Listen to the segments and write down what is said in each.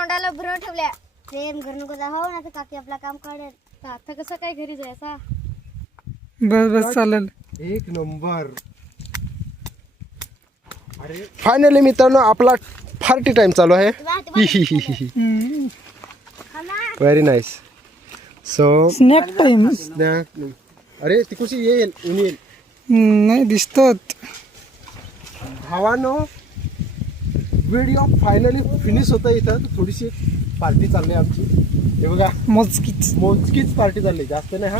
तोंडाला भरून ठेवल्या. प्रेम घर नको जाऊ ना तर काकी आपला काम काढेल. तर आता कसं काय घरी जायचा? बस बस चालेल. एक नंबर. अरे. फायनली मित्रांनो आपला पार्टी टाइम चालू आहे. Very nice so snack time अरे ती कशी येईल ऊन येईल नाही दिसतात. भावानो व्हिडिओ फायनली फिनिश होतं इथं. थोडीशी पार्टी चालली आहे आमची. हे बघा. मोजकीच. मोजकीच पार्टी चालली जास्त नाही हा.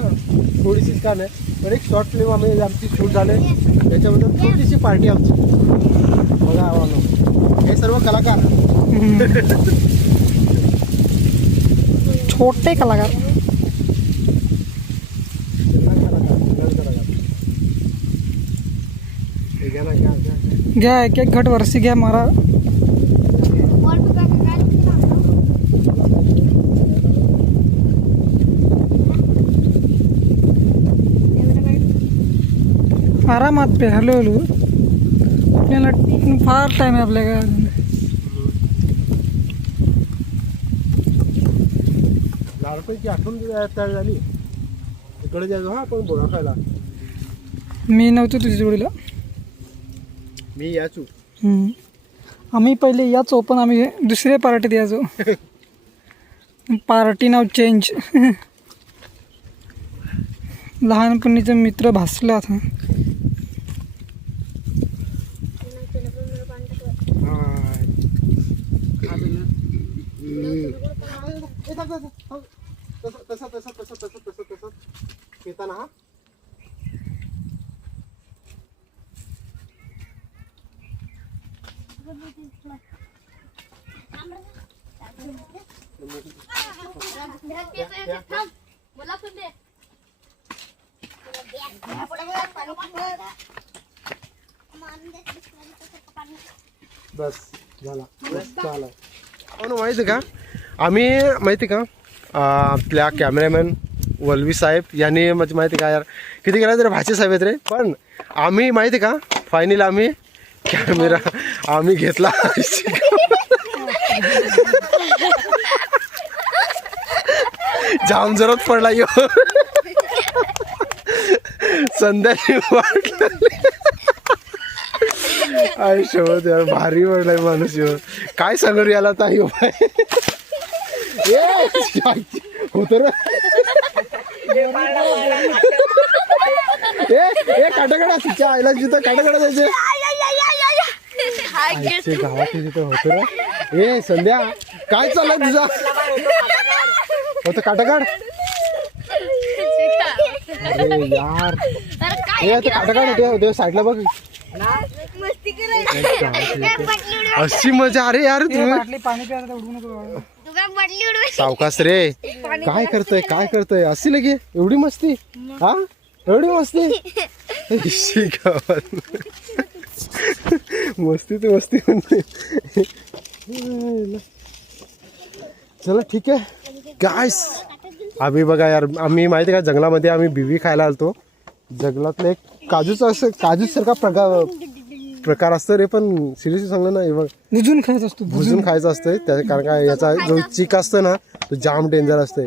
थोडीशीच का नाही. पण एक शॉर्ट फिल्म आम्ही आमची शूट झाले. त्याच्याबद्दल छोटीशी पार्टी आमची. बघा भावानो हे. सर्व कलाकार. छोटे कलाकार. हे घ्या एक एक घट वरसी घ्या मारा. आरामात पे हॅलो हॅलो आपल्याला फार टाइम आहे अजून. लालपैकी आठवण तयार झाली इकडे जायचो हा आपण बोळा खायला. मी नव्हतो तुझ्या जोडीला. मी याचू. हम्म. आम्ही पहिले याचो पण आम्ही दुसऱ्या पार्टीत यायचो पार्टी नाव चेंज लहानपणीचा मित्र भासला आता. तसं तसं तसं तसं तसं तसं तसं. येताना हा. मला पण दे बस झाला. बस झाला. हो माहिती का? आम्ही माहिती का? आपल्या कॅमेरामॅन वल्वी साहेब यांनी म्हणजे माहिती का यार किती केला तरी भाचे साहेब आहेत रे. पण आम्ही माहिती का? फायनल आम्ही कॅमेरा आम्ही घेतला. जाम जरत पडला यो. संध्या वाटलं आय शोध यार भारी पडलाय माणूस यो. काय सांगू याला ताई होत रे ए ए काटाकडा तिच्या आईला जिथं काटाकडा जायचे आईचे गावात तिथं होत रे ए संध्या काय चाललंय तुझा होतं काटाकाड अरे यार ए आता काटाकाड होते देव साईडला बघ अशी मजा. अरे यार तुम्ही पाणी प्यायला उडू नको. सावकाश रे. काय करतोय काय करतोय? अशी लगे? एवढी मस्ती? हा? एवढी मस्ती. मस्ती तर मस्ती म्हणते. चला ठीक आहे. गायस आम्ही बघा यार आम्ही माहिती का जंगलामध्ये आम्ही बिबी खायला आलतो. जंगलातलं एक काजूचं असं काजू सारखा प्रकार प्रकार असतो रे पण सिरियसली सांगलं ना हे बघ. भुजून खायचं असतो भुजून. खायचं असतंय त्या कारण काय याचा जो चिक असतो ना तो जाम डेंजर असते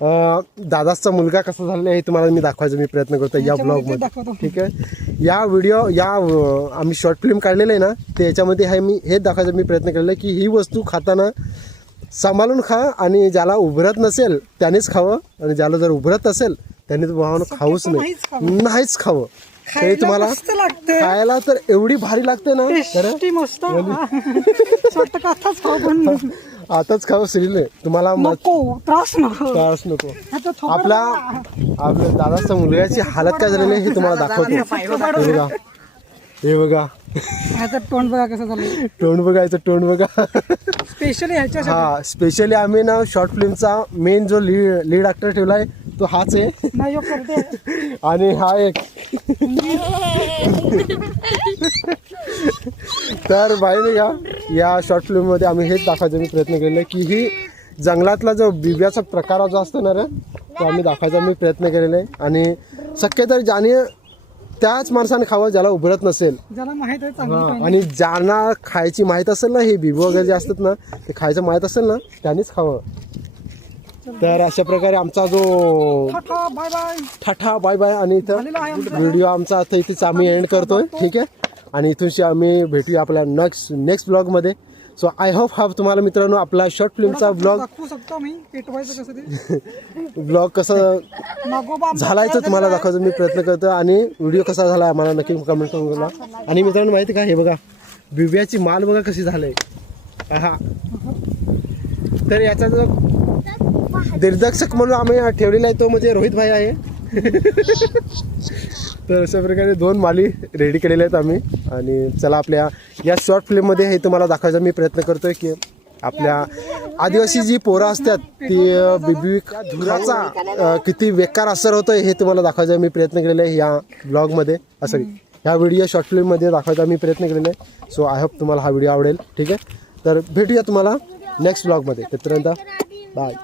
दादाचा मुलगा कसा झालेला आहे हे तुम्हाला मी दाखवायचा मी प्रयत्न करतो या ब्लॉगमध्ये. दाखवतो. ठीक आहे? या व्हिडिओ या अं, आम्ही शॉर्ट फिल्म काढलेलं आहे ना ते याच्यामध्ये हे मी हेच दाखवायचा मी प्रयत्न केलेला आहे की ही वस्तू खाताना सांभाळून खा आणि ज्याला उभरत नसेल त्यानेच खावं आणि ज्याला जर उभरत असेल त्याने तर भावानं खाऊच नाहीच नाही नाहीच खावं. ते खायला तुम्हाला खायला तर एवढी भारी लागते ना? मस्त. आताच खाऊ पण आताच खावं श्रीले तुम्हाला त्रास नको. त्रास नको. आपला आपल्या दादाच्या मुलग्याची हालत काय झालेली हे तुम्हाला दाखवतो. हे बघा. हे बघा. तोंड बघा कसं झालं तोंड बघायचं तोंड बघा. स्पेशली हा स्पेशली आम्ही ना शॉर्ट फिल्मचा मेन जो लीड लीड ऍक्टर ठेवलाय तो हाच आहे. नाही योग करते. आणि हा एक. तर माहिती का या शॉर्ट फिल्ममध्ये आम्ही हेच दाखवायचा मी प्रयत्न केलेला की ही जंगलातला जो बिब्याचा प्रकार जो असतो ना रे तो आम्ही दाखवायचा मी प्रयत्न केलेला आहे. आणि शक्य तर ज्याने त्याच माणसाने खावं ज्याला उभरत नसेल. ज्याला माहीत आहे हा, चांगली आणि ज्यांना खायची माहीत असेल ना हे बिबू वगैरे जे असतात ना ते खायचं माहीत असेल ना त्यांनीच खावं. तर अशा प्रकारे आमचा जो tata bye bye. Tata bye bye आणि इथं व्हिडिओ आमचा आता इथेच आम्ही एंड करतोय ठीक आहे? आणि इथूनशी आम्ही भेटूया आपल्या नेक्स्ट नेक्स्ट ब्लॉगमध्ये सो आय होप हा तुम्हाला मित्रांनो आपला शॉर्ट फिल्मचा ब्लॉग ब्लॉग कसं नागोबा आमचा झालाय तर तुम्हाला दाखवायचा मी प्रयत्न करतो आणि व्हिडिओ कसा झाला आम्हाला नक्की कमेंट करून बोला. आणि मित्रांनो माहिती का हे बघा बिब्याची माल बघा कशी झालंय. हा तर याचा जो दिग्दर्शक म्हणून आम्ही ठेवलेला आहे तो म्हणजे रोहित भाई आहे. तर अशा प्रकारे दोन माली रेडी केलेले आहेत आम्ही. आणि चला आपल्या या शॉर्ट फिल्ममध्ये हे तुम्हाला दाखवायचा मी प्रयत्न करतोय की आपल्या आदिवासी जी पोरं असतात ती अं, बिबी धुराचा किती बेकार असर होतोय हे तुम्हाला दाखवायचा मी प्रयत्न केलेला आहे या ब्लॉगमध्ये सॉरी ह्या व्हिडिओ शॉर्ट फिल्ममध्ये दाखवायचा मी प्रयत्न केलेला आहे. सो आय होप तुम्हाला हा व्हिडिओ आवडेल. ठीक आहे? तर भेटूया तुम्हाला नेक्स्ट ब्लॉगमध्ये तिथपर्यंत बाय